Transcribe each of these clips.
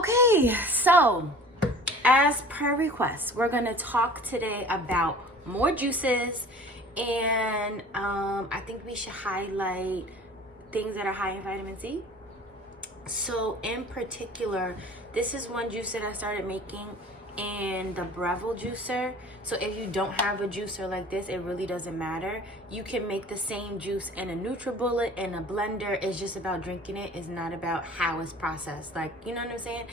Okay, so as per request, we're gonna talk today about more juices, and I think we should highlight things that are high in vitamin C. So in particular, this is one juice that I started making in the Breville juicer. So if you don't have a juicer like this, it really doesn't matter. You can make the same juice in a NutriBullet, in a blender. It's just about drinking it. It's not about how it's processed. Like, you know what I'm saying?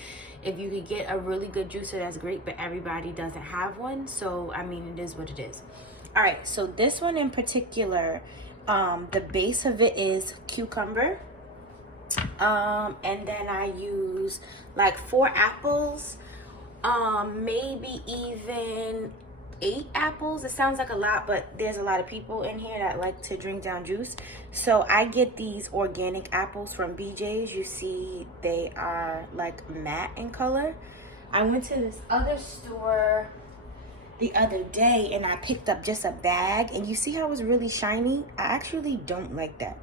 If you could get a really good juicer, that's great, but everybody doesn't have one. So, I mean, it is what it is. All right, so this one in particular, the base of it is cucumber. And then I use like 4 apples, maybe even 8 apples. It sounds like a lot, but there's a lot of people in here that like to drink down juice. So I get these organic apples from BJ's. You see they are like matte in color. I went to this other store the other day and I picked up just a bag, and you see how it's really shiny? I actually don't like that.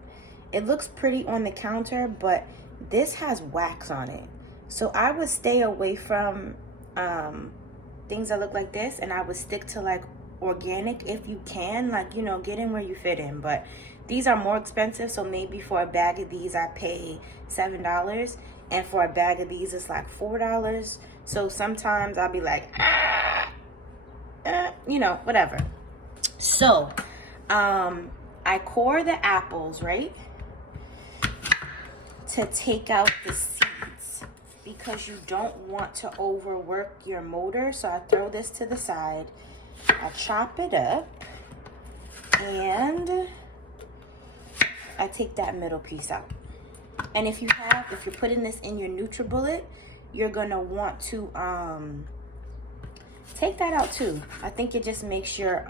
It looks pretty on the counter, but this has wax on it. So I would stay away from things that look like this, and I would stick to like organic if you can, like, you know, get in where you fit in. But these are more expensive, so maybe for a bag of these I pay $7, and for a bag of these it's like $4. So sometimes I'll be like, you know, whatever. So I core the apples, right, to take out the seeds, because you don't want to overwork your motor. So I throw this to the side, I chop it up, and I take that middle piece out. And if you're putting this in your NutriBullet, you're gonna want to take that out too. I think it just makes your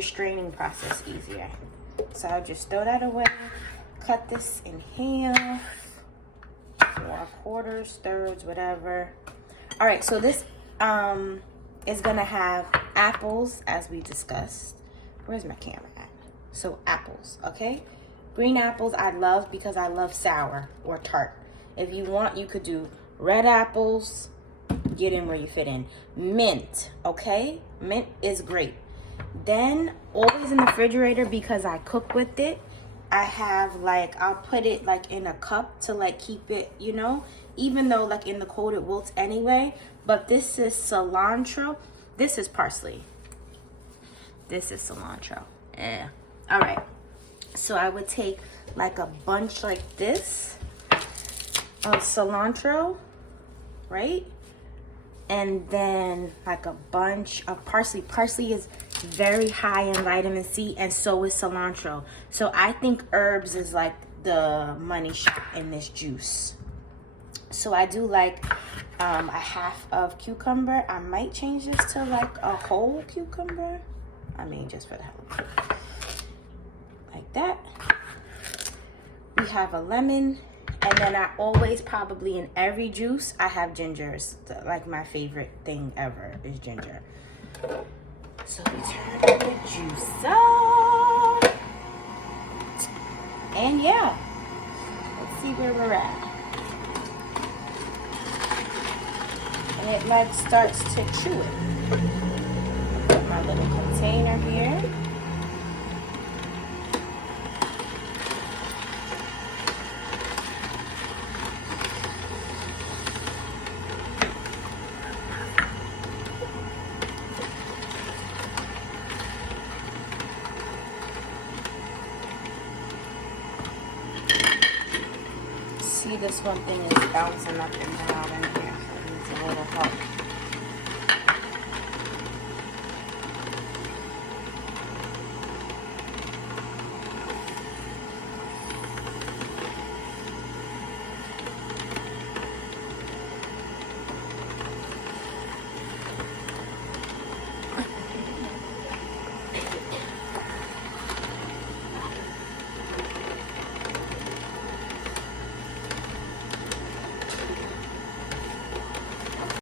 straining process easier. So I'll just throw that away. Cut this in half, 4/4, thirds, whatever. All right, so this is gonna have apples, as we discussed. Where's my camera at? So apples, okay? Green apples I love because I love sour or tart. If you want, you could do red apples. Get in where you fit in. Mint, okay? Mint is great. Then always in the refrigerator, because I cook with it, I have like, I'll put it like in a cup to like keep it, you know, even though like in the cold it wilts anyway. But this is cilantro. This is parsley. This is cilantro. Yeah. All right. So I would take like a bunch like this of cilantro, right? And then like a bunch of parsley. Parsley is very high in vitamin C, and so is cilantro. So I think herbs is like the money shot in this juice. So I do like a half of cucumber. I might change this to like a whole cucumber. I mean, just for the hell of it. Like that. We have a lemon. And then I always, probably in every juice, I have gingers. Like my favorite thing ever is ginger. So we turn the juice up. And yeah, let's see where we're at. And it like starts to chew it. Put my little container here. See, this one thing is bouncing up and down in here, so it needs a little help.